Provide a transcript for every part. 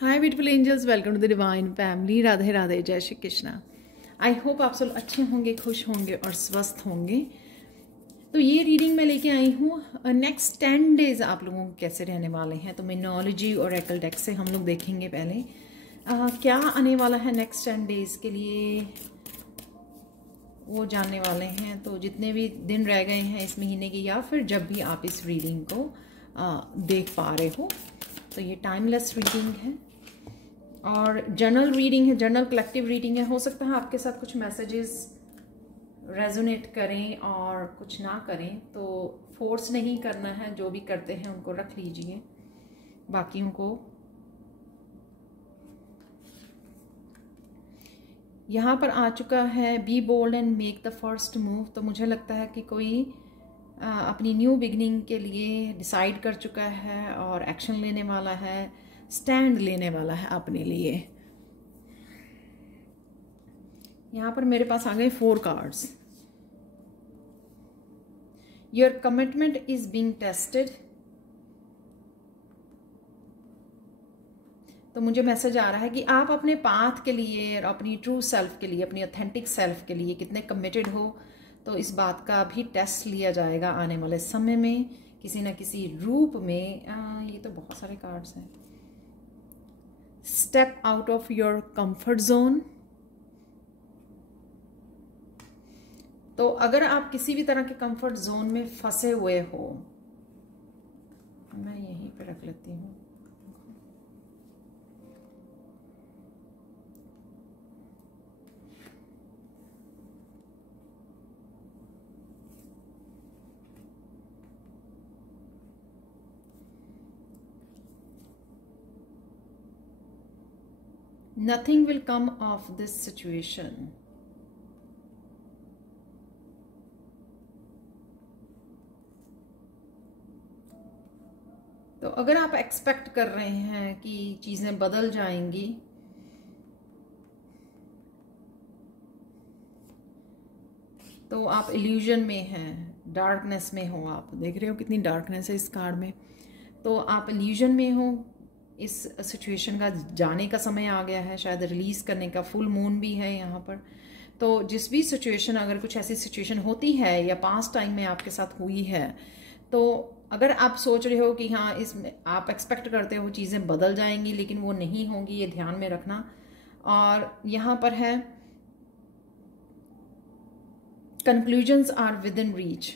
Hi beautiful angels, welcome to the divine family. Radhe Radhe, जय Shri Krishna. I hope आप सब अच्छे होंगे, खुश होंगे और स्वस्थ होंगे। तो ये रीडिंग मैं लेके आई हूँ नेक्स्ट 10 डेज आप लोगों को कैसे रहने वाले हैं। तो मिनोलॉजी और एकल डेक से हम लोग देखेंगे पहले क्या आने वाला है नेक्स्ट 10 डेज के लिए, वो जानने वाले हैं। तो जितने भी दिन रह गए हैं इस महीने के, या फिर जब भी आप इस रीडिंग को देख पा रहे हो, तो ये टाइमलेस रीडिंग है और जर्नल रीडिंग है, जर्नल कलेक्टिव रीडिंग है। हो सकता है आपके साथ कुछ मैसेजेस रेजोनेट करें और कुछ ना करें, तो फोर्स नहीं करना है। जो भी करते हैं उनको रख लीजिए, बाकियों को। यहाँ पर आ चुका है be bold and make the first move. तो मुझे लगता है कि कोई अपनी न्यू बिगनिंग के लिए डिसाइड कर चुका है और एक्शन लेने वाला है, स्टैंड लेने वाला है अपने लिए। यहाँ पर मेरे पास आ गए 4 cards. Your commitment is being tested. तो मुझे मैसेज आ रहा है कि आप अपने पाथ के लिए और अपनी ट्रू सेल्फ के लिए, अपनी ऑथेंटिक सेल्फ के लिए कितने कमिटेड हो। तो इस बात का भी टेस्ट लिया जाएगा आने वाले समय में किसी न किसी रूप में। ये तो बहुत सारे कार्ड्स हैं। Step out of your comfort zone. तो अगर आप किसी भी तरह के कंफर्ट जोन में फंसे हुए हो, मैं यहीं पे रख लेती हूँ। Nothing will come of this situation. तो अगर आप एक्सपेक्ट कर रहे हैं कि चीजें बदल जाएंगी, तो आप इल्यूजन में हैं, डार्कनेस में हो। आप देख रहे हो कितनी डार्कनेस है इस कार्ड में। तो आप इल्यूजन में हो। इस सिचुएशन का जाने का समय आ गया है, शायद रिलीज करने का। फुल मून भी है यहाँ पर। तो जिस भी सिचुएशन, अगर कुछ ऐसी सिचुएशन होती है या पास्ट टाइम में आपके साथ हुई है, तो अगर आप सोच रहे हो कि हाँ, इसमें आप एक्सपेक्ट करते हो चीज़ें बदल जाएंगी, लेकिन वो नहीं होंगी, ये ध्यान में रखना। और यहाँ पर है conclusions are within reach.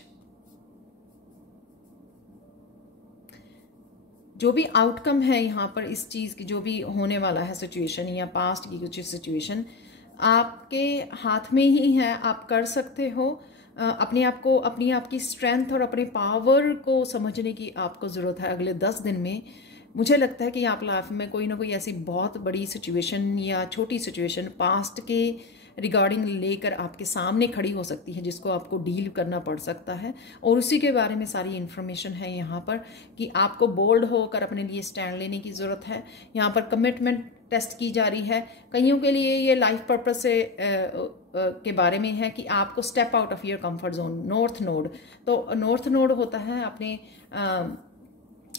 जो भी आउटकम है यहाँ पर इस चीज़ की, जो भी होने वाला है सिचुएशन या पास्ट की कुछ सिचुएशन, आपके हाथ में ही है। आप कर सकते हो। अपने आप को, अपनी आपकी स्ट्रेंथ और अपने पावर को समझने की आपको ज़रूरत है। अगले 10 दिन में मुझे लगता है कि आप लाइफ में कोई ना कोई ऐसी बहुत बड़ी सिचुएशन या छोटी सिचुएशन पास्ट के रिगार्डिंग लेकर आपके सामने खड़ी हो सकती है, जिसको आपको डील करना पड़ सकता है। और उसी के बारे में सारी इन्फॉर्मेशन है यहाँ पर कि आपको बोल्ड होकर अपने लिए स्टैंड लेने की ज़रूरत है। यहाँ पर कमिटमेंट टेस्ट की जा रही है। कईयों के लिए ये लाइफ पर्पस से के बारे में है कि आपको step out of your comfort zone. North node, तो नॉर्थ नोड होता है अपने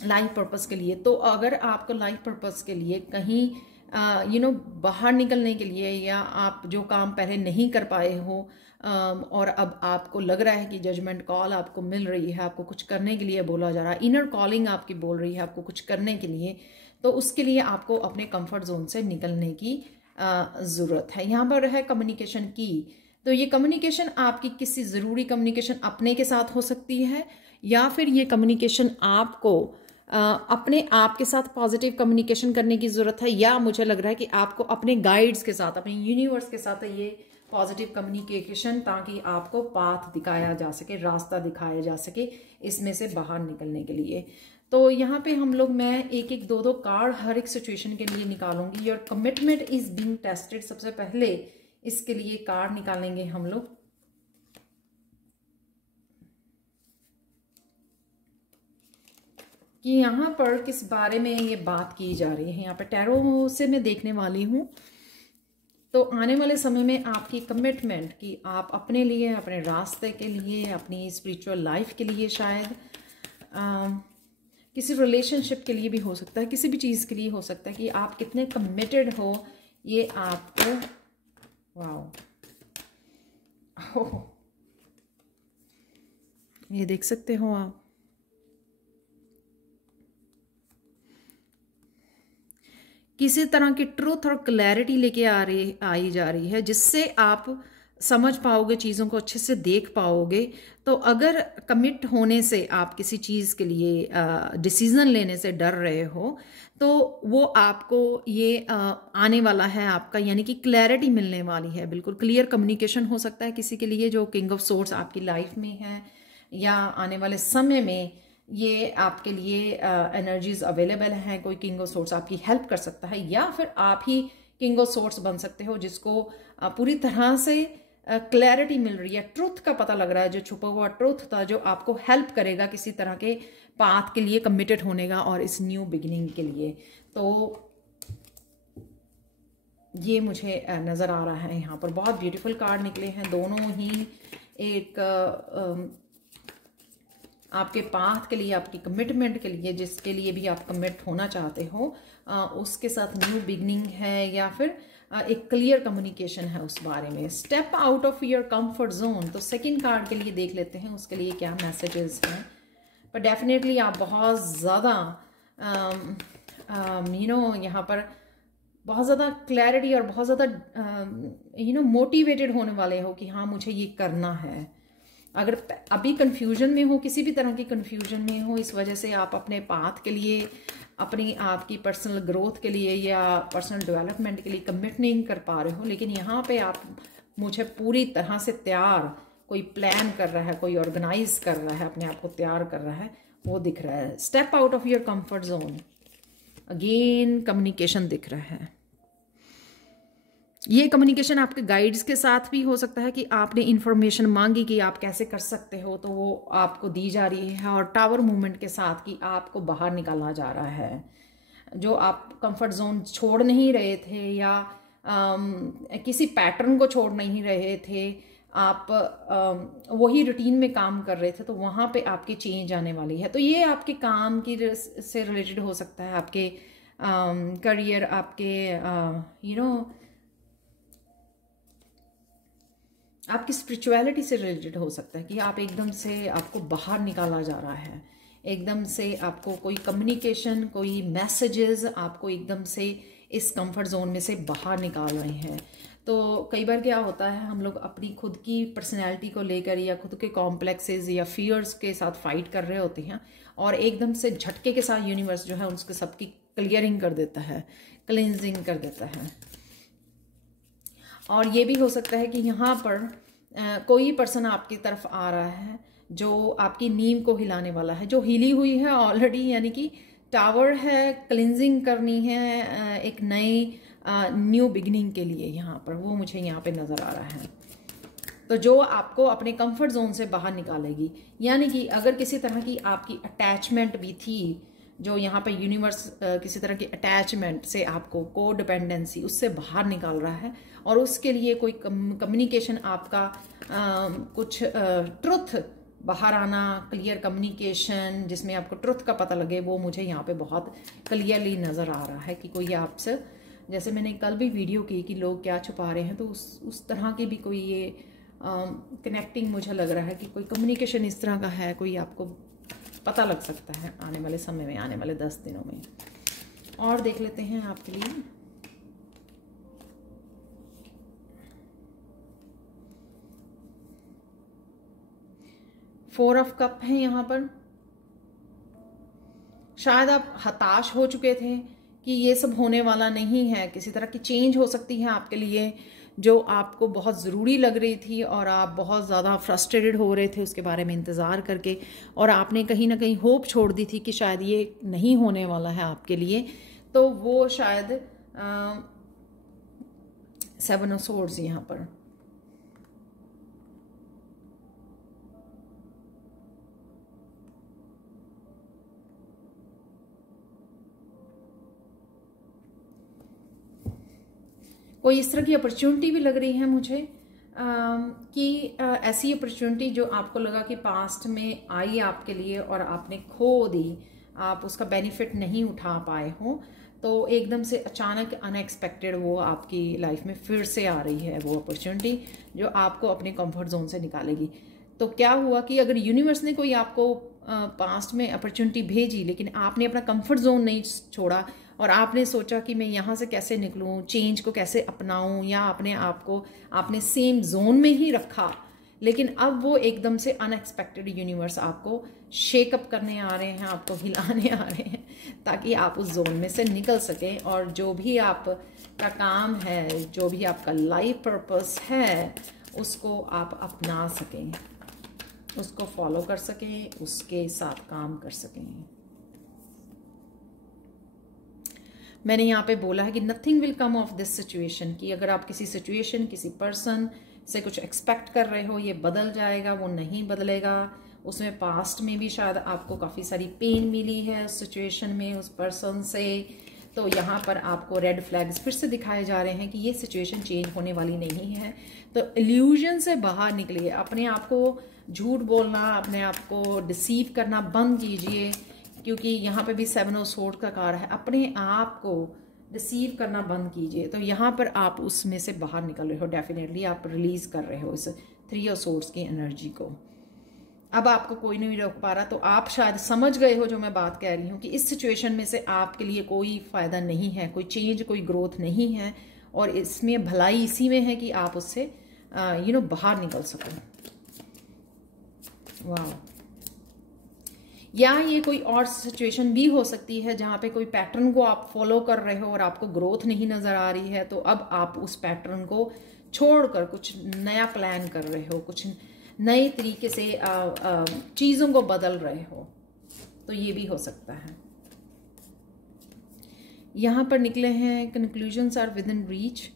लाइफ पर्पस के लिए। तो अगर आपको लाइफ पर्पस के लिए कहीं बाहर निकलने के लिए, या आप जो काम पहले नहीं कर पाए हो और अब आपको लग रहा है कि जजमेंट कॉल आपको मिल रही है, आपको कुछ करने के लिए बोला जा रहा है, इनर कॉलिंग आपकी बोल रही है आपको कुछ करने के लिए, तो उसके लिए आपको अपने कंफर्ट जोन से निकलने की ज़रूरत है। यहाँ पर है कम्युनिकेशन की। तो ये कम्युनिकेशन आपकी किसी ज़रूरी कम्युनिकेशन अपने के साथ हो सकती है, या फिर ये कम्युनिकेशन आपको अपने आप के साथ पॉजिटिव कम्युनिकेशन करने की ज़रूरत है, या मुझे लग रहा है कि आपको अपने गाइड्स के साथ, अपने यूनिवर्स के साथ ये पॉजिटिव कम्युनिकेशन, ताकि आपको पाथ दिखाया जा सके, रास्ता दिखाया जा सके इसमें से बाहर निकलने के लिए। तो यहाँ पे हम लोग, मैं एक एक दो कार्ड हर एक सिचुएशन के लिए निकालूंगी। Your commitment is being tested. सबसे पहले इसके लिए कार्ड निकालेंगे हम लोग। कि यहाँ पर किस बारे में ये बात की जा रही है। यहाँ पर टैरो से मैं देखने वाली हूँ। तो आने वाले समय में आपकी कमिटमेंट कि आप अपने लिए, अपने रास्ते के लिए, अपनी स्पिरिचुअल लाइफ के लिए शायद किसी रिलेशनशिप के लिए भी हो सकता है, किसी भी चीज़ के लिए हो सकता है कि आप कितने कमिटेड हो, ये आपको वाओ ये देख सकते हो आप। किसी तरह की ट्रूथ और क्लैरिटी लेके आई जा रही है, जिससे आप समझ पाओगे, चीज़ों को अच्छे से देख पाओगे। तो अगर कमिट होने से आप किसी चीज़ के लिए डिसीज़न लेने से डर रहे हो, तो वो आपको ये आने वाला है आपका, यानी कि क्लैरिटी मिलने वाली है। बिल्कुल क्लियर कम्युनिकेशन हो सकता है किसी के लिए जो किंग ऑफ सोर्ड्स आपकी लाइफ में है, या आने वाले समय में ये आपके लिए एनर्जीज अवेलेबल हैं। कोई किंग ऑफ सोर्ड्स आपकी हेल्प कर सकता है, या फिर आप ही किंग ऑफ सोर्ड्स बन सकते हो, जिसको पूरी तरह से क्लैरिटी मिल रही है, ट्रुथ का पता लग रहा है, जो छुपा हुआ ट्रुथ था जो आपको हेल्प करेगा किसी तरह के पाथ के लिए कमिटेड होने का और इस न्यू बिगिनिंग के लिए। तो ये मुझे नज़र आ रहा है यहाँ पर। बहुत ब्यूटीफुल कार्ड निकले हैं दोनों ही, एक आपके पाथ के लिए, आपकी कमिटमेंट के लिए, जिसके लिए भी आप कमिट होना चाहते हो, उसके साथ न्यू बिगनिंग है, या फिर एक क्लियर कम्युनिकेशन है उस बारे में। Step out of your comfort zone, तो सेकंड कार्ड के लिए देख लेते हैं उसके लिए क्या मैसेजेस हैं। पर डेफिनेटली आप बहुत ज़्यादा यहाँ पर बहुत ज़्यादा क्लैरिटी और बहुत ज़्यादा मोटिवेटेड होने वाले हो कि हाँ मुझे ये करना है। अगर अभी कन्फ्यूजन में हो, किसी भी तरह की कन्फ्यूजन में हो, इस वजह से आप अपने पाथ के लिए, अपनी आपकी पर्सनल ग्रोथ के लिए या पर्सनल डेवलपमेंट के लिए कमिट नहीं कर पा रहे हो, लेकिन यहाँ पे आप मुझे पूरी तरह से तैयार, कोई प्लान कर रहा है, कोई ऑर्गेनाइज कर रहा है, अपने आप को तैयार कर रहा है, वो दिख रहा है। Step out of your comfort zone, again communication दिख रहा है। ये कम्युनिकेशन आपके गाइड्स के साथ भी हो सकता है कि आपने इंफॉर्मेशन मांगी कि आप कैसे कर सकते हो, तो वो आपको दी जा रही है। और टावर मूवमेंट के साथ कि आपको बाहर निकाला जा रहा है, जो आप कंफर्ट जोन छोड़ नहीं रहे थे, या किसी पैटर्न को छोड़ नहीं रहे थे, आप वही रूटीन में काम कर रहे थे, तो वहाँ पे आपकी चेंज आने वाली है। तो ये आपके काम की से रिलेटेड हो सकता है, आपके करियर, आपके आपकी स्पिरिचुअलिटी से रिलेटेड हो सकता है कि आप एकदम से, आपको बाहर निकाला जा रहा है, एकदम से आपको कोई कम्युनिकेशन, कोई मैसेजेस आपको एकदम से इस कंफर्ट जोन में से बाहर निकाल रहे हैं। तो कई बार क्या होता है, हम लोग अपनी खुद की पर्सनैलिटी को लेकर या खुद के कॉम्प्लेक्सेस या फियर्स के साथ फाइट कर रहे होते हैं, और एकदम से झटके के साथ यूनिवर्स जो है उसके सबकी क्लियरिंग कर देता है, क्लिनजिंग कर देता है। और ये भी हो सकता है कि यहाँ पर कोई पर्सन आपकी तरफ आ रहा है जो आपकी नींव को हिलाने वाला है, जो हिली हुई है ऑलरेडी, यानी कि टावर है, क्लिनजिंग करनी है एक नई न्यू बिगिनिंग के लिए यहाँ पर, वो मुझे यहाँ पे नज़र आ रहा है। तो जो आपको अपने कंफर्ट जोन से बाहर निकालेगी, यानी कि अगर किसी तरह की आपकी अटैचमेंट भी थी, जो यहाँ पे यूनिवर्स किसी तरह की अटैचमेंट से आपको को डिपेंडेंसी, उससे बाहर निकाल रहा है, और उसके लिए कोई कम्युनिकेशन आपका कुछ ट्रुथ बाहर आना, क्लियर कम्युनिकेशन जिसमें आपको ट्रुथ का पता लगे, वो मुझे यहाँ पे बहुत क्लियरली नज़र आ रहा है कि कोई आपसे, जैसे मैंने कल भी वीडियो की कि लोग क्या छुपा रहे हैं, तो उस तरह की भी कोई ये कनेक्टिंग मुझे लग रहा है कि कोई कम्युनिकेशन इस तरह का है, कोई आपको पता लग सकता है आने वाले समय में, आने वाले 10 दिनों में। और देख लेते हैं आपके लिए फोर ऑफ कप है यहाँ पर। शायद आप हताश हो चुके थे कि ये सब होने वाला नहीं है, किसी तरह की चेंज हो सकती है आपके लिए जो आपको बहुत ज़रूरी लग रही थी, और आप बहुत ज़्यादा फ्रस्ट्रेटेड हो रहे थे उसके बारे में इंतज़ार करके, और आपने कहीं ना कहीं होप छोड़ दी थी कि शायद ये नहीं होने वाला है आपके लिए। तो वो शायद 7 ऑफ सोर्ड्स यहाँ पर, कोई इस तरह की अपॉर्चुनिटी भी लग रही है मुझे कि ऐसी अपॉर्चुनिटी जो आपको लगा कि पास्ट में आई आपके लिए और आपने खो दी, आप उसका बेनिफिट नहीं उठा पाए हो, तो एकदम से अचानक अनएक्सपेक्टेड वो आपकी लाइफ में फिर से आ रही है वो अपॉर्चुनिटी जो आपको अपने कंफर्ट जोन से निकालेगी। तो क्या हुआ कि अगर यूनिवर्स ने कोई आपको पास्ट में अपॉर्चुनिटी भेजी, लेकिन आपने अपना कंफर्ट जोन नहीं छोड़ा और आपने सोचा कि मैं यहाँ से कैसे निकलूँ, चेंज को कैसे अपनाऊँ, या अपने आप को आपने सेम जोन में ही रखा, लेकिन अब वो एकदम से अनएक्सपेक्टेड यूनिवर्स आपको शेकअप करने आ रहे हैं, आपको हिलाने आ रहे हैं, ताकि आप उस जोन में से निकल सकें और जो भी आपका काम है, जो भी आपका लाइफ पर्पस है, उसको आप अपना सकें, उसको फॉलो कर सकें, उसके साथ काम कर सकें। मैंने यहाँ पे बोला है कि nothing will come of this situation, कि अगर आप किसी सिचुएशन, किसी पर्सन से कुछ एक्सपेक्ट कर रहे हो ये बदल जाएगा, वो नहीं बदलेगा। उसमें पास्ट में भी शायद आपको काफ़ी सारी पेन मिली है उस सिचुएशन में, उस पर्सन से, तो यहाँ पर आपको रेड फ्लैग्स फिर से दिखाए जा रहे हैं कि ये सिचुएशन चेंज होने वाली नहीं है। तो इल्यूजन से बाहर निकलिए, अपने आप को झूठ बोलना, अपने आप को डिसीव करना बंद कीजिए, क्योंकि यहाँ पे भी 7 ऑफ सोर्ड का कार्ड है। अपने आप को रिसीव करना बंद कीजिए, तो यहाँ पर आप उसमें से बाहर निकल रहे हो, डेफिनेटली आप रिलीज कर रहे हो इस 3 ऑफ सोर्ड्स की एनर्जी को। अब आपको कोई नहीं रोक पा रहा, तो आप शायद समझ गए हो जो मैं बात कह रही हूँ कि इस सिचुएशन में से आपके लिए कोई फायदा नहीं है, कोई चेंज, कोई ग्रोथ नहीं है, और इसमें भलाई इसी में है कि आप उससे बाहर निकल सको। वाह। या ये कोई और सिचुएशन भी हो सकती है जहाँ पे कोई पैटर्न को आप फॉलो कर रहे हो और आपको ग्रोथ नहीं नज़र आ रही है, तो अब आप उस पैटर्न को छोड़कर कुछ नया प्लान कर रहे हो, कुछ नए तरीके से चीज़ों को बदल रहे हो, तो ये भी हो सकता है। यहाँ पर निकले हैं conclusions are within reach,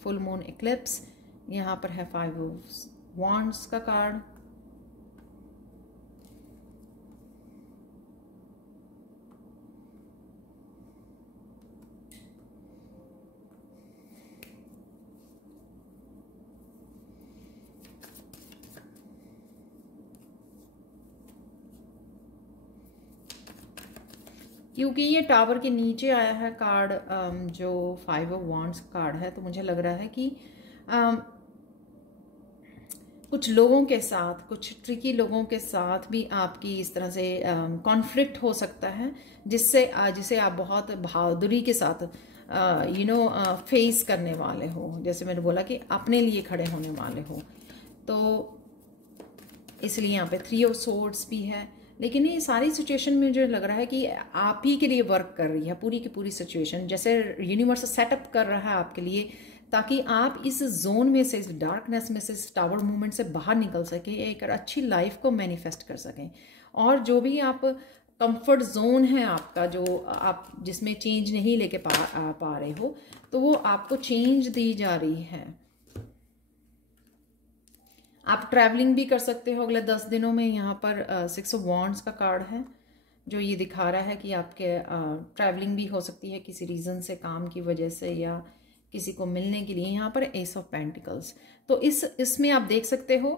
full moon eclipse. यहाँ पर है 5 ऑफ वांड्स का कार्ड। क्योंकि ये टावर के नीचे आया है कार्ड, जो 5 ऑफ वांड्स कार्ड है, तो मुझे लग रहा है कि कुछ लोगों के साथ, कुछ ट्रिकी लोगों के साथ भी आपकी इस तरह से कॉन्फ्लिक्ट हो सकता है, जिसे आप बहुत बहादुरी के साथ फेस करने वाले हो। जैसे मैंने बोला कि अपने लिए खड़े होने वाले हो, तो इसलिए यहाँ पे 3 ऑफ सोर्ड्स भी है। लेकिन ये सारी सिचुएशन में जो लग रहा है कि आप ही के लिए वर्क कर रही है पूरी की पूरी सिचुएशन, जैसे यूनिवर्स सेटअप कर रहा है आपके लिए, ताकि आप इस जोन में से, इस डार्कनेस में से, इस टावर मूवमेंट से बाहर निकल सकें, एक अच्छी लाइफ को मैनिफेस्ट कर सकें। और जो भी आप कंफर्ट जोन है आपका, जो आप जिसमें चेंज नहीं लेके पा रहे हो, तो वो आपको चेंज दी जा रही है। आप ट्रैवलिंग भी कर सकते हो अगले 10 दिनों में। यहाँ पर 6 ऑफ वांड्स का कार्ड है, जो ये दिखा रहा है कि आपके ट्रैवलिंग भी हो सकती है किसी रीज़न से, काम की वजह से या किसी को मिलने के लिए। यहाँ पर एस ऑफ पेंटिकल्स, तो इसमें आप देख सकते हो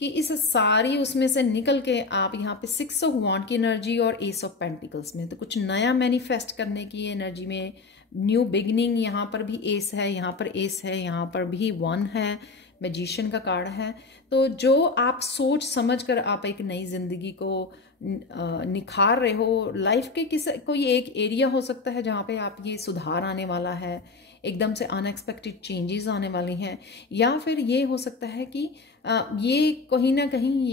कि इस सारी उसमें से निकल के आप यहाँ पे 6 ऑफ वांड की एनर्जी और एस ऑफ पेंटिकल्स में, तो कुछ नया मैनिफेस्ट करने की एनर्जी में, न्यू बिगनिंग। यहाँ पर भी एस है, यहाँ पर एस है, यहाँ पर भी 1 है, मैजिशियन का कार्ड है। तो जो आप सोच समझ कर आप एक नई जिंदगी को निखार रहे हो, लाइफ के कोई एक एरिया हो सकता है जहाँ पे आप ये सुधार आने वाला है, एकदम से अनएक्सपेक्टेड चेंजेस आने वाली हैं, या फिर ये हो सकता है कि ये कहीं ना कहीं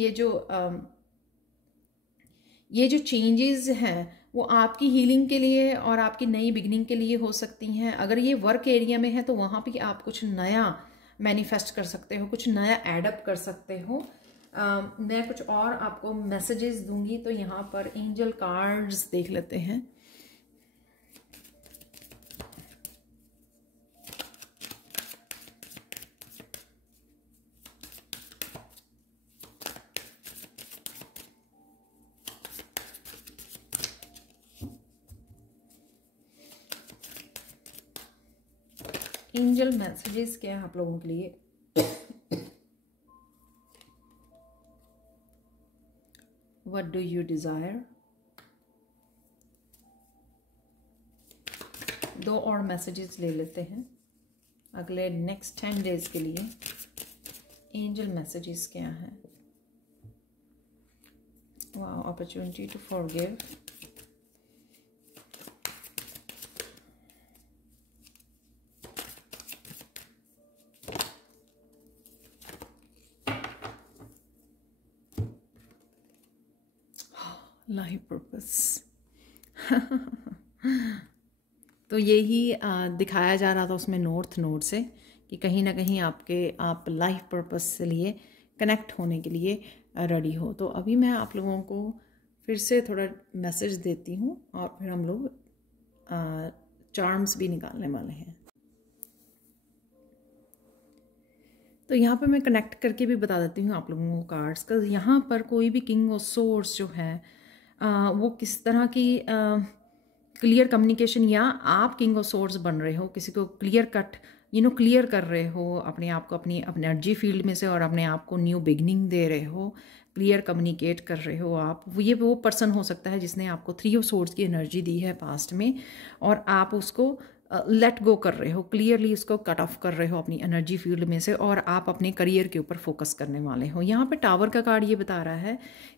ये जो चेंजेस हैं वो आपकी हीलिंग के लिए और आपकी नई बिगनिंग के लिए हो सकती हैं। अगर ये वर्क एरिया में है तो वहाँ पे आप कुछ नया मैनिफेस्ट कर सकते हो, कुछ नया एडअप कर सकते हो। मैं कुछ और आपको मैसेजेस दूंगी, तो यहाँ पर एंजल कार्ड्स देख लेते हैं। एंजल मैसेजेस क्या है आप लोगों के लिए? What do you desire. 2 और मैसेजेस ले लेते हैं अगले नेक्स्ट 10 डेज के लिए। एंजल मैसेजेस क्या हैं? Wow, opportunity to forgive, life purpose. तो यही दिखाया जा रहा था उसमें नॉर्थ नोड से कि कहीं ना कहीं आप लाइफ पर्पस से लिए कनेक्ट होने के लिए रेडी हो। तो अभी मैं आप लोगों को फिर से थोड़ा मैसेज देती हूँ और फिर हम लोग चार्म्स भी निकालने वाले हैं। तो यहाँ पर मैं कनेक्ट करके भी बता देती हूँ आप लोगों को कार्ड्स का। यहाँ पर कोई भी किंग ऑफ सोर्स जो है वो किस तरह की क्लियर कम्युनिकेशन, या आप किंग ऑफ सोर्स बन रहे हो, किसी को क्लियर कट क्लियर कर रहे हो अपने आप को, अपनी एनर्जी फील्ड में से, और अपने आप को न्यू बिगनिंग दे रहे हो, क्लियर कम्युनिकेट कर रहे हो आप। ये वो पर्सन हो सकता है जिसने आपको 3 ऑफ सोर्स की एनर्जी दी है पास्ट में, और आप उसको लेट गो कर रहे हो, क्लियरली उसको कट ऑफ कर रहे हो अपनी एनर्जी फील्ड में से, और आप अपने करियर के ऊपर फोकस करने वाले हो। यहाँ पे टावर का कार्ड ये बता रहा है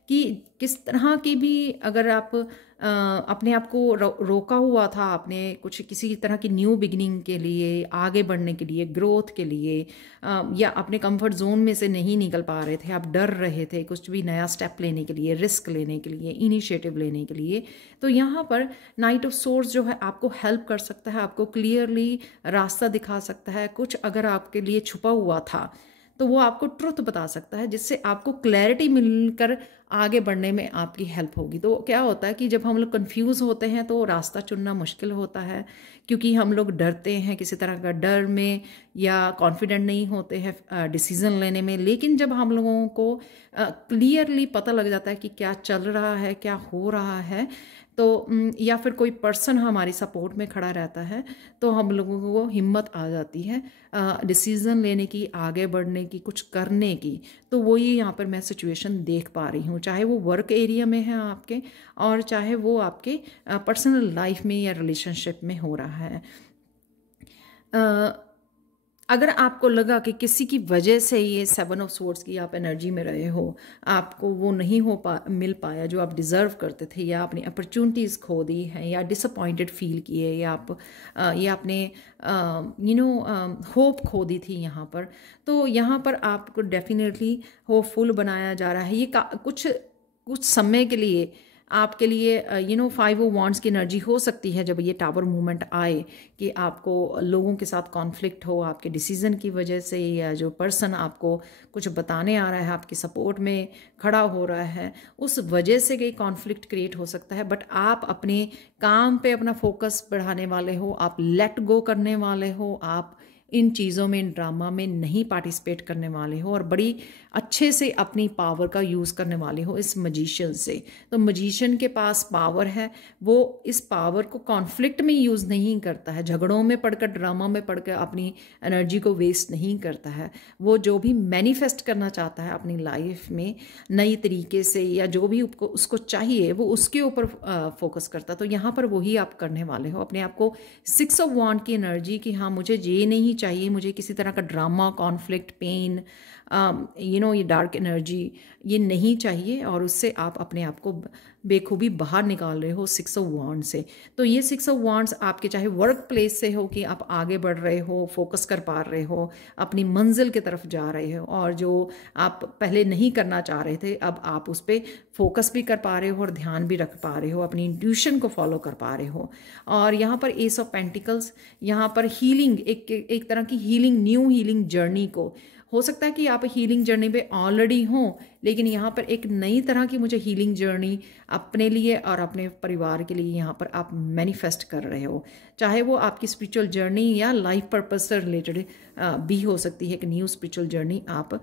कि किस तरह की भी अगर आप अपने आप को रोका हुआ था, आपने किसी तरह की न्यू बिगिनिंग के लिए, आगे बढ़ने के लिए, ग्रोथ के लिए, या अपने कंफर्ट जोन में से नहीं निकल पा रहे थे, आप डर रहे थे कुछ भी नया स्टेप लेने के लिए, रिस्क लेने के लिए, इनिशिएटिव लेने के लिए, तो यहाँ पर नाइट ऑफ सोर्स जो है आपको हेल्प कर सकता है, आपको क्लियरली रास्ता दिखा सकता है। कुछ अगर आपके लिए छुपा हुआ था तो वो आपको ट्रुथ बता सकता है, जिससे आपको क्लैरिटी मिलकर आगे बढ़ने में आपकी हेल्प होगी। तो क्या होता है कि जब हम लोग कंफ्यूज होते हैं तो रास्ता चुनना मुश्किल होता है, क्योंकि हम लोग डरते हैं किसी तरह का डर में, या कॉन्फिडेंट नहीं होते हैं डिसीज़न लेने में। लेकिन जब हम लोगों को क्लियरली पता लग जाता है कि क्या चल रहा है, क्या हो रहा है, तो या फिर कोई पर्सन हमारी सपोर्ट में खड़ा रहता है, तो हम लोगों को हिम्मत आ जाती है डिसीज़न लेने की, आगे बढ़ने की, कुछ करने की। तो वही यहाँ पर मैं सिचुएशन देख पा रही हूँ, चाहे वो वर्क एरिया में है आपके, और चाहे वो आपके पर्सनल लाइफ में या रिलेशनशिप में हो रहा है। अगर आपको लगा कि किसी की वजह से ये 7 ऑफ स्वॉर्ड्स की आप एनर्जी में रहे हो, आपको वो नहीं मिल पाया जो आप डिज़र्व करते थे, या अपनी अपॉर्चुनिटीज़ खो दी हैं, या डिसअपॉइंटेड फील किए, या आपने होप खो दी थी यहाँ पर, तो यहाँ पर आपको डेफिनेटली होपफुल बनाया जा रहा है। ये कुछ समय के लिए आपके लिए 5 ऑफ वांड्स की एनर्जी हो सकती है जब ये टावर मूवमेंट आए, कि आपको लोगों के साथ कॉन्फ्लिक्ट हो आपके डिसीज़न की वजह से, या जो पर्सन आपको कुछ बताने आ रहा है, आपकी सपोर्ट में खड़ा हो रहा है, उस वजह से कई कॉन्फ्लिक्ट क्रिएट हो सकता है। बट आप अपने काम पे अपना फोकस बढ़ाने वाले हो, आप लेट गो करने वाले हो, आप इन चीज़ों में, इन ड्रामा में नहीं पार्टिसिपेट करने वाले हो, और बड़ी अच्छे से अपनी पावर का यूज़ करने वाले हो इस मजिशियन से। तो मजिशियन के पास पावर है, वो इस पावर को कॉन्फ्लिक्ट में यूज़ नहीं करता है, झगड़ों में पड़कर, ड्रामा में पड़कर अपनी एनर्जी को वेस्ट नहीं करता है। वो जो भी मैनिफेस्ट करना चाहता है अपनी लाइफ में नई तरीके से, या जो भी उसको चाहिए, वो उसके ऊपर फोकस करता है। तो यहाँ पर वही आप करने वाले हो, अपने आप को 6 ऑफ वांड की एनर्जी की, हाँ मुझे ये नहीं चाहिए, मुझे किसी तरह का ड्रामा, कॉन्फ्लिक्ट, पेन, ये डार्क एनर्जी ये नहीं चाहिए, और उससे आप अपने आप को बेखूबी बाहर निकाल रहे हो 6 ऑफ वांड से। तो ये 6 ऑफ वांड्स आपके चाहे वर्क प्लेस से हो कि आप आगे बढ़ रहे हो, फोकस कर पा रहे हो, अपनी मंजिल की तरफ जा रहे हो, और जो आप पहले नहीं करना चाह रहे थे अब आप उस पर फोकस भी कर पा रहे हो और ध्यान भी रख पा रहे हो, अपनी इंट्यूशन को फॉलो कर पा रहे हो। और यहाँ पर एस ऑफ पेंटिकल्स, यहाँ पर हीलिंग, एक तरह की हीलिंग, न्यू हीलिंग जर्नी को, हो सकता है कि आप हीलिंग जर्नी पे ऑलरेडी हों, लेकिन यहाँ पर एक नई तरह की मुझे हीलिंग जर्नी अपने लिए और अपने परिवार के लिए यहाँ पर आप मैनिफेस्ट कर रहे हो। चाहे वो आपकी स्पिरिचुअल जर्नी या लाइफ पर्पस से रिलेटेड भी हो सकती है, एक न्यू स्पिरिचुअल जर्नी आप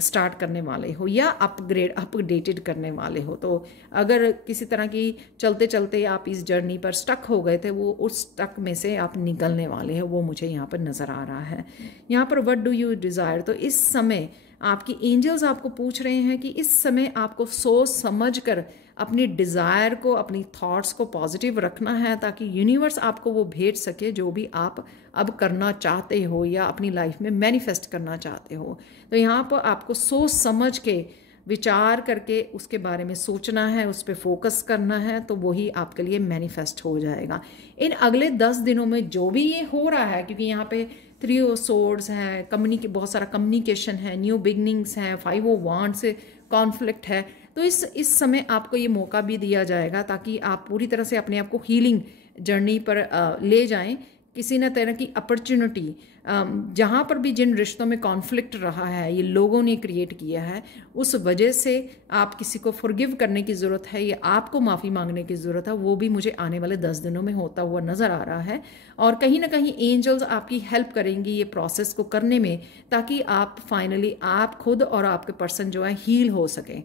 स्टार्ट करने वाले हो, या अपडेटेड करने वाले हो। तो अगर किसी तरह की चलते चलते आप इस जर्नी पर स्टक हो गए थे, वो उस स्टक में से आप निकलने वाले हो, वो मुझे यहाँ पर नज़र आ रहा है। यहाँ पर व्हाट डू यू डिज़ायर, तो इस समय आपकी एंजल्स आपको पूछ रहे हैं कि इस समय आपको सोच समझ कर अपनी डिज़ायर को, अपनी थॉट्स को पॉजिटिव रखना है, ताकि यूनिवर्स आपको वो भेज सके जो भी आप अब करना चाहते हो या अपनी लाइफ में मैनिफेस्ट करना चाहते हो। तो यहाँ पर आपको सोच समझ के, विचार करके उसके बारे में सोचना है, उस पर फोकस करना है, तो वही आपके लिए मैनिफेस्ट हो जाएगा। इन अगले 10 दिनों में जो भी ये हो रहा है, क्योंकि यहाँ पे 3 ऑफ सोर्ड्स है, बहुत सारा कम्युनिकेशन है, न्यू बिगनिंग्स है, 5 ऑफ वांड्स से कॉन्फ्लिक्ट है, तो इस समय आपको ये मौका भी दिया जाएगा ताकि आप पूरी तरह से अपने आप को हीलिंग जर्नी पर ले जाएं। किसी न तरह की अपॉर्चुनिटी, जहाँ पर भी जिन रिश्तों में कॉन्फ्लिक्ट रहा है, ये लोगों ने क्रिएट किया है, उस वजह से आप किसी को फॉरगिव करने की ज़रूरत है या आपको माफ़ी मांगने की ज़रूरत है, वो भी मुझे आने वाले 10 दिनों में होता हुआ नज़र आ रहा है। और कहीं ना कहीं एंजल्स आपकी हेल्प करेंगी ये प्रोसेस को करने में, ताकि आप फाइनली आप खुद और आपके पर्सन जो है हील हो सकें।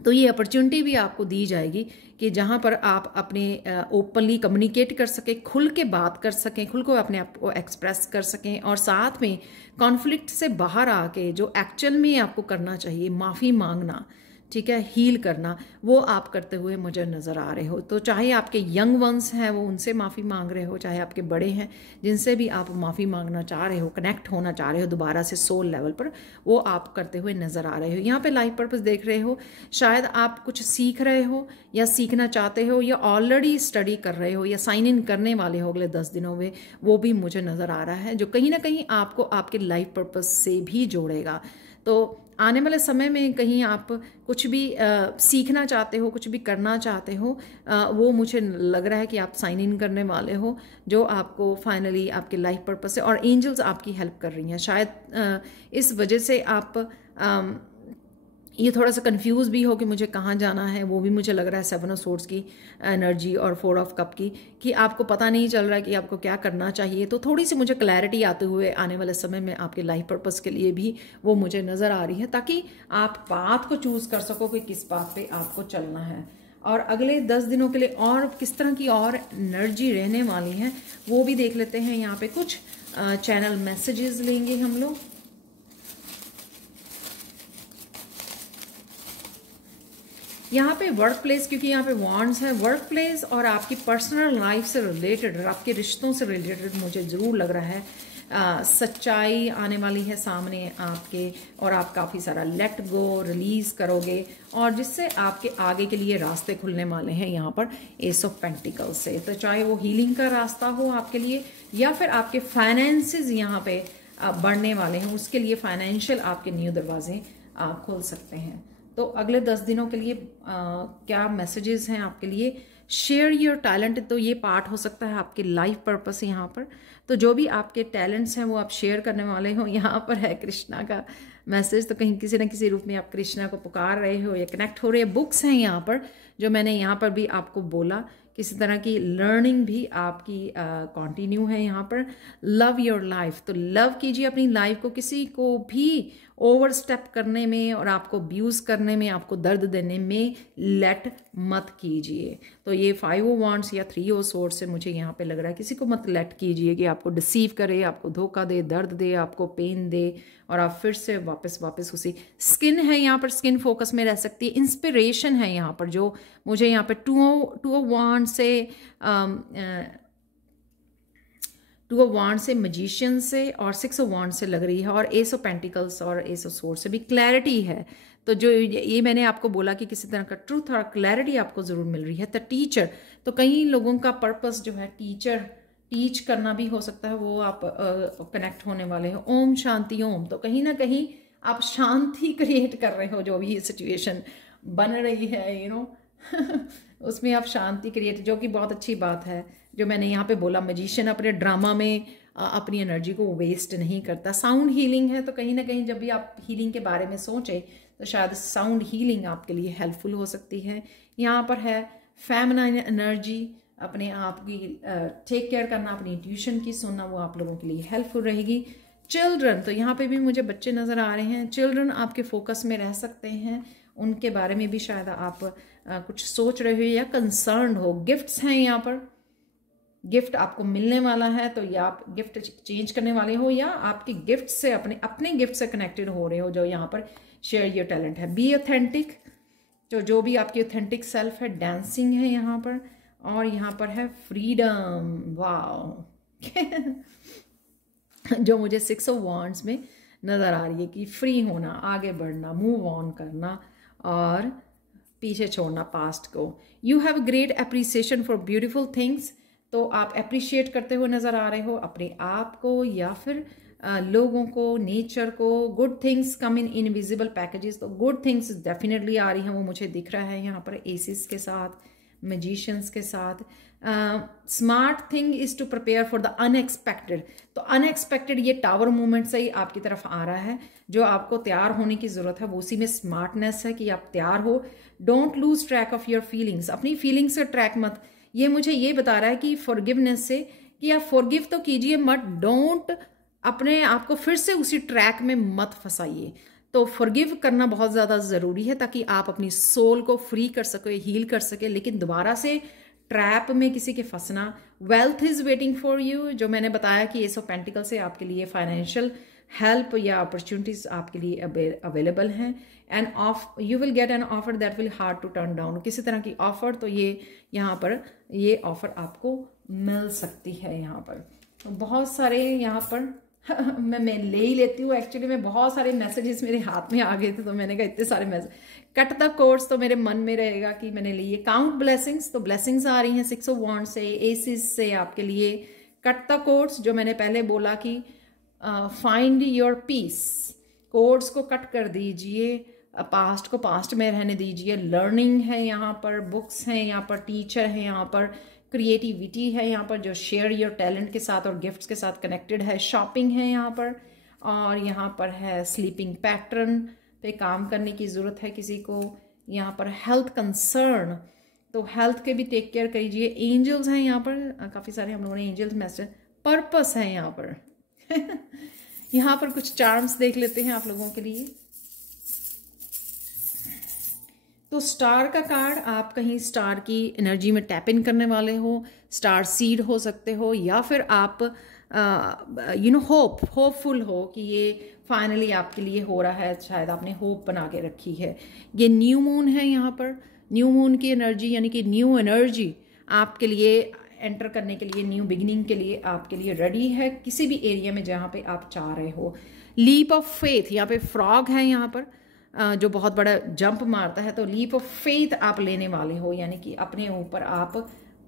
तो ये अपॉर्चुनिटी भी आपको दी जाएगी कि जहाँ पर आप अपने ओपनली कम्युनिकेट कर सकें, खुल के बात कर सकें, खुल को अपने आप को एक्सप्रेस कर सकें, और साथ में कॉन्फ्लिक्ट से बाहर आके जो एक्चुअल में आपको करना चाहिए, माफ़ी मांगना, ठीक है, हील करना, वो आप करते हुए मुझे नज़र आ रहे हो। तो चाहे आपके यंग वंस हैं वो उनसे माफ़ी मांग रहे हो, चाहे आपके बड़े हैं जिनसे भी आप माफ़ी मांगना चाह रहे हो, कनेक्ट होना चाह रहे हो दोबारा से सोल लेवल पर, वो आप करते हुए नज़र आ रहे हो। यहाँ पे लाइफ पर्पस देख रहे हो, शायद आप कुछ सीख रहे हो या सीखना चाहते हो या ऑलरेडी स्टडी कर रहे हो या साइन इन करने वाले हो अगले 10 दिनों में, वो भी मुझे नज़र आ रहा है, जो कहीं ना कहीं आपको आपके लाइफ पर्पस से भी जोड़ेगा। तो आने वाले समय में कहीं आप कुछ भी सीखना चाहते हो, कुछ भी करना चाहते हो, वो मुझे लग रहा है कि आप साइन इन करने वाले हो, जो आपको फाइनली आपके लाइफ पर्पस से, और एंजल्स आपकी हेल्प कर रही हैं। शायद इस वजह से आप ये थोड़ा सा कंफ्यूज भी हो कि मुझे कहाँ जाना है, वो भी मुझे लग रहा है 7 ऑफ सोर्ड्स की एनर्जी और 4 ऑफ कप की, कि आपको पता नहीं चल रहा है कि आपको क्या करना चाहिए। तो थोड़ी सी मुझे क्लैरिटी आते हुए आने वाले समय में आपके लाइफ पर्पस के लिए भी वो मुझे नज़र आ रही है, ताकि आप पाथ को चूज़ कर सको कि किस पाथ पे आपको चलना है। और अगले 10 दिनों के लिए और किस तरह की और एनर्जी रहने वाली है वो भी देख लेते हैं। यहाँ पे कुछ चैनल मैसेजेस लेंगे हम लोग। यहाँ पे वर्क प्लेस, क्योंकि यहाँ पे वॉन्ड्स है, वर्क प्लेस और आपकी पर्सनल लाइफ से रिलेटेड और आपके रिश्तों से रिलेटेड मुझे ज़रूर लग रहा है सच्चाई आने वाली है सामने आपके, और आप काफ़ी सारा लेट गो, रिलीज करोगे, और जिससे आपके आगे के लिए रास्ते खुलने वाले हैं यहाँ पर एस ऑफ पेंटिकल्स से। तो चाहे वो हीलिंग का रास्ता हो आपके लिए, या फिर आपके फाइनेंसेस यहाँ पे बढ़ने वाले हैं, उसके लिए फाइनेंशियल आपके न्यू दरवाजे आप खोल सकते हैं। तो अगले 10 दिनों के लिए क्या मैसेजेस हैं आपके लिए? शेयर योर टैलेंट, तो ये पार्ट हो सकता है आपके लाइफ पर्पस यहाँ पर। तो जो भी आपके टैलेंट्स हैं वो आप शेयर करने वाले हो। यहाँ पर है कृष्णा का मैसेज, तो कहीं किसी न किसी रूप में आप कृष्णा को पुकार रहे हो या कनेक्ट हो रहे हैं। बुक्स हैं यहाँ पर, जो मैंने यहाँ पर भी आपको बोला, किसी तरह की लर्निंग भी आपकी कंटिन्यू है यहाँ पर। लव योर लाइफ, तो लव कीजिए अपनी लाइफ को, किसी को भी ओवर स्टेप करने में और आपको अब्यूज़ करने में, आपको दर्द देने में लेट मत कीजिए। तो ये 5 ऑफ वांड्स या 3 ऑफ सोर्ड्स से मुझे यहाँ पे लग रहा है किसी को मत लेट कीजिए कि आपको डिसीव करे, आपको धोखा दे, दर्द दे, आपको पेन दे, और आप फिर से वापस उसी। स्किन है यहाँ पर, स्किन फोकस में रह सकती है। इंस्पिरेशन है यहाँ पर, जो मुझे यहाँ पे 2 ऑफ वांड से 2 ऑफ वांड से, मैजिशियन से, और 6 ऑफ वांड से लग रही है, और एस ऑफ पेंटिकल्स और एस ऑफ सोर्ड से भी क्लैरिटी है। तो जो ये मैंने आपको बोला कि किसी तरह का ट्रूथ और क्लैरिटी आपको ज़रूर मिल रही है। द टीचर, तो कई लोगों का पर्पस जो है टीच करना भी हो सकता है, वो आप कनेक्ट होने वाले हो। ओम शांति ओम, तो कहीं ना कहीं आप शांति क्रिएट कर रहे हो, जो भी सिचुएशन बन रही है उसमें आप शांति क्रिएट, जो कि बहुत अच्छी बात है। जो मैंने यहाँ पे बोला, मैजिशियन अपने ड्रामा में अपनी एनर्जी को वेस्ट नहीं करता। साउंड हीलिंग है, तो कहीं ना कहीं जब भी आप हीलिंग के बारे में सोचें तो शायद साउंड हीलिंग आपके लिए हेल्पफुल हो सकती है। यहाँ पर है फेमिनाइन एनर्जी, अपने आप की टेक केयर करना, अपनी इंट्यूशन की सुनना, वो आप लोगों के लिए हेल्पफुल रहेगी। चिल्ड्रन, तो यहाँ पे भी मुझे बच्चे नज़र आ रहे हैं। चिल्ड्रन आपके फोकस में रह सकते हैं, उनके बारे में भी शायद आप कुछ सोच रहे हो या कंसर्न हो। गिफ्ट्स हैं यहाँ पर, गिफ्ट आपको मिलने वाला है, तो या आप गिफ्ट चेंज करने वाले हो या आपके गिफ्ट से अपने गिफ्ट से कनेक्टेड हो रहे हो, जो यहाँ पर शेयर योर टैलेंट है। बी ऑथेंटिक, जो भी आपकी ऑथेंटिक सेल्फ है। डांसिंग है यहाँ पर, और यहाँ पर है फ्रीडम। वाओ जो मुझे 6 ऑफ वॉन्ड्स में नज़र आ रही है कि फ्री होना, आगे बढ़ना, मूव ऑन करना और पीछे छोड़ना पास्ट को। You have great appreciation for beautiful things, तो आप अप्रिशिएट करते हुए नज़र आ रहे हो अपने आप को या फिर लोगों को, नेचर को। Good things come in invisible packages, तो गुड थिंग्स डेफिनेटली आ रही हैं, वो मुझे दिख रहा है यहाँ पर एसिस के साथ, मैजिशियंस के साथ। Smart thing is to prepare for the unexpected, तो अनएक्सपेक्टेड ये टावर मूवमेंट से ही आपकी तरफ आ रहा है। जो आपको तैयार होने की जरूरत है वो उसी में स्मार्टनेस है कि आप तैयार हो। Don't lose track of your feelings, अपनी फीलिंग्स से ट्रैक मत। ये मुझे ये बता रहा है कि फॉरगिवनेस से कि आप फॉरगिव तो कीजिए मत, डोंट अपने आप को फिर से उसी ट्रैक में मत फंसाइए। तो फॉरगिव करना बहुत ज़्यादा ज़रूरी है ताकि आप अपनी सोल को फ्री कर सके, हील कर सके, लेकिन दोबारा से ट्रैप में किसी के फंसना। Wealth is waiting for you, जो मैंने बताया कि एस ऑफ पेंटिकल से आपके लिए फाइनेंशियल हेल्प या अपॉर्चुनिटीज आपके लिए अवेलेबल हैं। And you will get an offer that will hard to turn down, किसी तरह की ऑफर, तो ये यहाँ पर ये ऑफर आपको मिल सकती है। यहाँ पर बहुत सारे यहाँ पर मैं ले ही लेती हूँ। एक्चुअली मैं बहुत सारे मैसेजेस मेरे हाथ में आ गए थे, तो मैंने कहा इतने सारे मैसेज, कट द कोर्स तो मेरे मन में रहेगा कि मैंने लिए। काउंट ब्लेसिंग्स, तो ब्लेसिंग्स आ रही हैं 6 ऑफ वॉन्ड्स से, एसिस से आपके लिए। कट द कोर्स, जो मैंने पहले बोला कि फाइंड योर पीस, कोर्स को कट कर दीजिए, पास्ट को पास्ट में रहने दीजिए। लर्निंग है यहाँ पर, बुक्स हैं यहाँ पर, टीचर है यहाँ पर, क्रिएटिविटी है यहाँ पर जो शेयर योर टैलेंट के साथ और गिफ्ट्स के साथ कनेक्टेड है। शॉपिंग है यहाँ पर, और यहाँ पर है स्लीपिंग पैटर्न पे काम करने की ज़रूरत है किसी को। यहाँ पर हेल्थ कंसर्न, तो हेल्थ के भी टेक केयर कीजिए। एंजल्स हैं यहाँ पर, काफ़ी सारे हम लोगों ने एंजल्स मैसेज। पर्पस है यहाँ पर यहाँ पर कुछ चार्म्स देख लेते हैं आप लोगों के लिए। तो स्टार का कार्ड, आप कहीं स्टार की एनर्जी में टैप इन करने वाले हो, स्टार सीड हो सकते हो, या फिर आप होपफुल हो कि ये फाइनली आपके लिए हो रहा है, शायद आपने होप बना के रखी है। ये न्यू मून है यहाँ पर, न्यू मून की एनर्जी यानी कि न्यू एनर्जी आपके लिए एंटर करने के लिए, न्यू बिगिनिंग के लिए आपके लिए रेडी है किसी भी एरिया में जहाँ पे आप चाह रहे हो। लीप ऑफ फेथ, यहाँ पे फ्रॉग है यहाँ पर जो बहुत बड़ा जंप मारता है, तो लीप ऑफ फेथ आप लेने वाले हो, यानी कि अपने ऊपर आप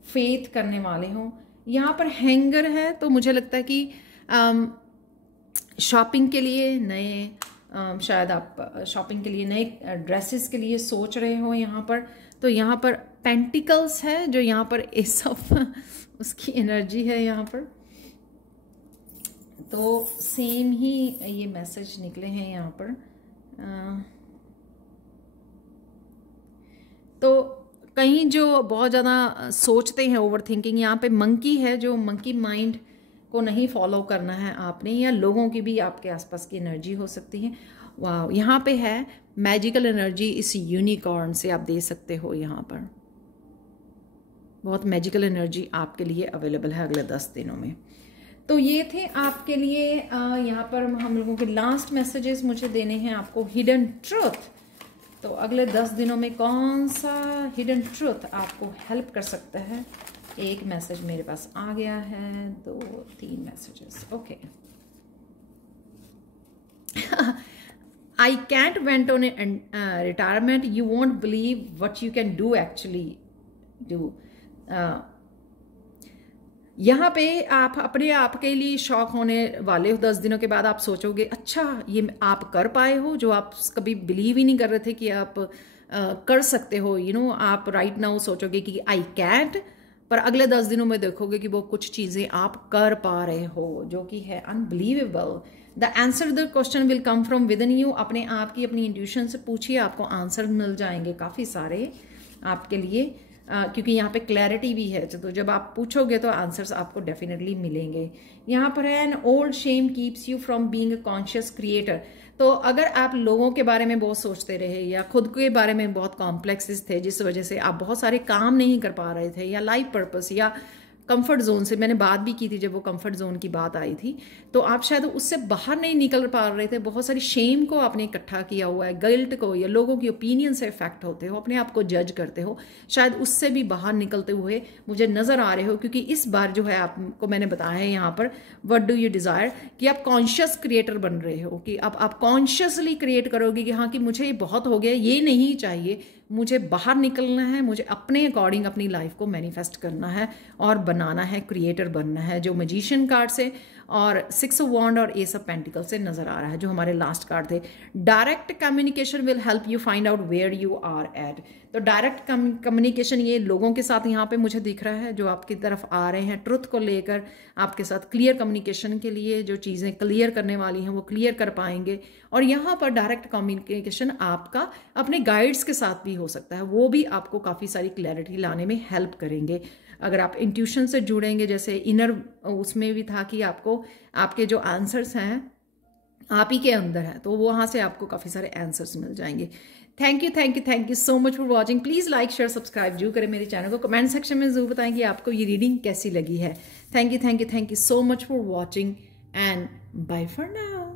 फेथ करने वाले हो। यहाँ पर हैंगर है, तो मुझे लगता है कि शॉपिंग के लिए नए, शायद आप शॉपिंग के लिए नए ड्रेसेस के लिए सोच रहे हो यहाँ पर। तो यहाँ पर पेंटिकल्स है, जो यहाँ पर एस ऑफ उसकी एनर्जी है यहाँ पर। तो सेम ही ये मैसेज निकले हैं यहाँ पर। तो कहीं जो बहुत ज़्यादा सोचते हैं, ओवर थिंकिंग, यहाँ पे मंकी है, जो मंकी माइंड को नहीं फॉलो करना है आपने, या लोगों की भी आपके आसपास की एनर्जी हो सकती है। वाह, यहाँ पे है मैजिकल एनर्जी, इस यूनिकॉर्न से आप दे सकते हो। यहाँ पर बहुत मैजिकल एनर्जी आपके लिए अवेलेबल है अगले 10 दिनों में। तो ये थे आपके लिए यहाँ पर हम लोगों के लास्ट मैसेजेस मुझे देने हैं आपको। हिडन ट्रूथ, तो अगले 10 दिनों में कौन सा हिडन ट्रूथ आपको हेल्प कर सकता है। एक मैसेज मेरे पास आ गया है, 2-3 messages. Okay, I can't went on a retirement. You won't believe what you can do actually do. यहाँ पे आप अपने आप के लिए शॉक होने वाले हो। 10 दिनों के बाद आप सोचोगे अच्छा ये आप कर पाए हो, जो आप कभी बिलीव ही नहीं कर रहे थे कि आप कर सकते हो। आप राइट नाउ सोचोगे कि आई कैंट, पर अगले 10 दिनों में देखोगे कि वो कुछ चीज़ें आप कर पा रहे हो, जो कि है unbelievable. The answer the question will come from with in you. अपने आप की अपनी इंट्यूशन से पूछिए, आपको आंसर मिल जाएंगे काफ़ी सारे आपके लिए, क्योंकि यहाँ पे क्लैरिटी भी है। तो जब आप पूछोगे तो आंसर्स आपको डेफिनेटली मिलेंगे। यहाँ पर है an old shame keeps you from being a conscious creator. तो अगर आप लोगों के बारे में बहुत सोचते रहे या खुद के बारे में बहुत कॉम्प्लेक्सेस थे, जिस वजह से आप बहुत सारे काम नहीं कर पा रहे थे, या लाइफ पर्पस या कंफर्ट जोन से, मैंने बात भी की थी जब वो कंफर्ट जोन की बात आई थी, तो आप शायद उससे बाहर नहीं निकल पा रहे थे, बहुत सारी शेम को आपने इकट्ठा किया हुआ है, गिल्ट को, या लोगों की ओपिनियन से इफेक्ट होते हो, अपने आप को जज करते हो, शायद उससे भी बाहर निकलते हुए मुझे नजर आ रहे हो। क्योंकि इस बार जो है आपको मैंने बताया है यहाँ पर व्हाट डू यू डिजायर, कि आप कॉन्शियस क्रिएटर बन रहे हो, कि अब आप कॉन्शियसली क्रिएट करोगे कि हाँ कि मुझे ये बहुत हो गया, ये नहीं चाहिए, मुझे बाहर निकलना है, मुझे अपने अकॉर्डिंग अपनी लाइफ को मैनिफेस्ट करना है और बनाना है, क्रिएटर बनना है, जो मैजिशियन कार्ड से और 6 ऑफ वॉन्ड और एस ऑफ पेंटिकल से नजर आ रहा है, जो हमारे लास्ट कार्ड थे। Direct communication will help you find out where you are at. तो डायरेक्ट कम्युनिकेशन ये लोगों के साथ यहाँ पे मुझे दिख रहा है, जो आपकी तरफ आ रहे हैं ट्रुथ को लेकर, आपके साथ क्लियर कम्युनिकेशन के लिए जो चीज़ें क्लियर करने वाली हैं वो क्लियर कर पाएंगे। और यहाँ पर डायरेक्ट कम्युनिकेशन आपका अपने गाइड्स के साथ भी हो सकता है, वो भी आपको काफ़ी सारी क्लैरिटी लाने में हेल्प करेंगे। अगर आप इंट्यूशन से जुड़ेंगे, जैसे इनर उसमें भी था कि आपको आपके जो आंसर्स हैं आप ही के अंदर है, तो वहाँ से आपको काफ़ी सारे आंसर्स मिल जाएंगे। Thank you so much for watching. Please like share subscribe जरूर करें मेरे चैनल को, कमेंट सेक्शन में जरूर बताएं कि आपको ये रीडिंग कैसी लगी है। Thank you so much for watching and bye for now.